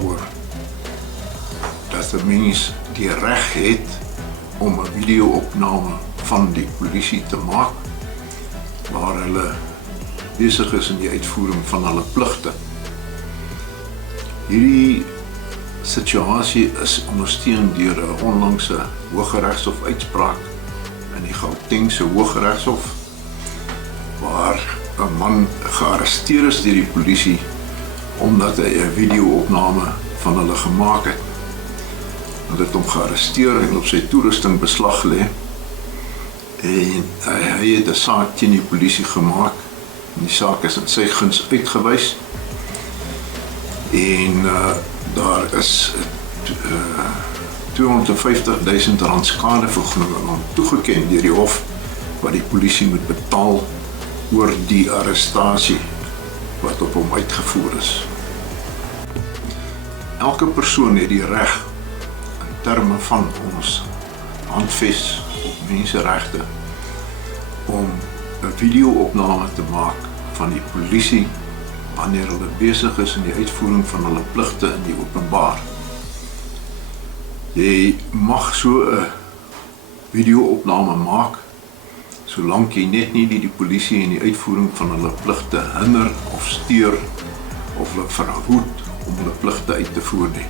daaroor dat 'n mens die reg het om 'n video-opname van die polisie te maak waar hulle besig is in die uitvoering van hulle pligte. Hierdie situasie is ondersteun deur 'n onlangse Hooggeregshof uitspraak in die Gautengse Hooggeregshof waar 'n man gearresteer is deur die polisie omdat hy 'n video-opname van hulle gemaak het. Hulle het hom gearresteer en op sy toerusting beslag lê en hy het 'n saak teen die polisie gemaak. Die saak is in sy guns uitgewys en daar is R250.000 skadevergoeding aan hom toegeken deur die hof wat die polisie moet betaal oor die arrestasie wat op hom uitgevoer is. Elke persoon het die reg in terme van ons handves op menseregte om 'n video-opname te maak van die polisie wanneer hulle besig is in die uitvoering van hulle pligte in die openbaar. Jy mag so 'n video-opname maak solank jy net nie die polisie in die uitvoering van hulle pligte hinder of steur of hulle verhoed om hulle pligte uit te voer nie.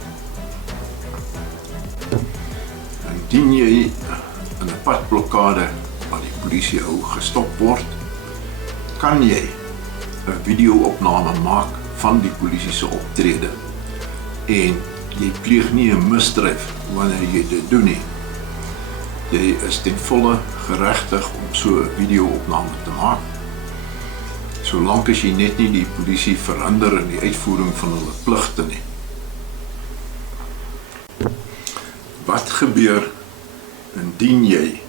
Indien jy in 'n padblokkade waar die polisie hou gestop word, kan jy 'n video-opname maak van die polisie se optrede en jy pleeg nie 'n misdryf wanneer jy dit doen nie. Jy is ten volle geregtig om so 'n video-opname te maak, solank as jy net nie die polisie verander in die uitvoering van hulle pligte nie. Wat gebeur indien jy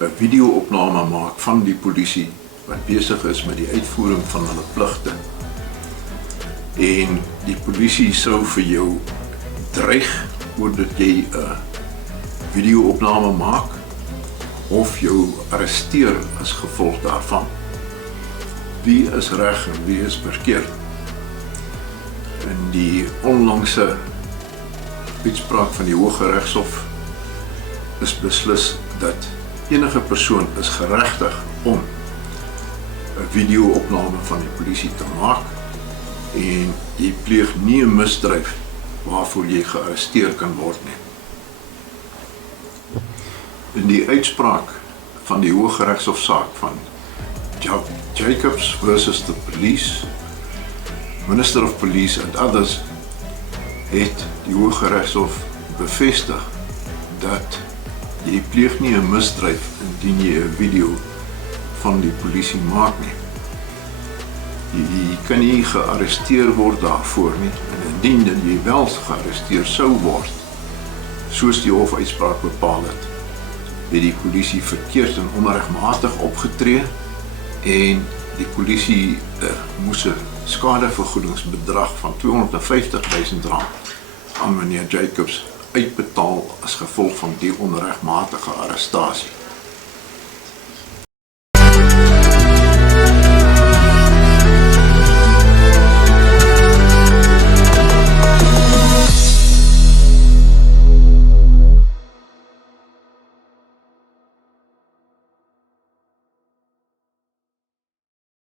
'n video-opname maak van die polisie wat besig is met die uitvoering van hulle pligte en die polisie sou vir jou dreig oordat jy 'n video-opname maak of jou arresteer as gevolg daarvan? Wie is reg en wie is verkeerd? In die onlangse uitspraak van die Hooggeregshof is beslis dat enige persoon is geregtig om 'n video-opname van die polisie te maak en jy pleeg nie 'n misdryf waarvoor jy gearresteer kan word nie. In die uitspraak van die Hooggeregshofsaak van Jacobs versus the Police, Minister of Police and others, het die Hooggeregshof bevestig dat jy pleeg nie 'n misdryf indien jy 'n video van die polisie maak nie. Jy kan nie gearresteer word daarvoor nie, en indien jy wel gearresteer sou word, soos die hofuitspraak bepaal het die polisie verkeerd en onregmatig opgetree en die polisie moes 'n skadevergoedingsbedrag van R250.000 aan meneer Jacobs uitbetaal as gevolg van die onregmatige arrestasie.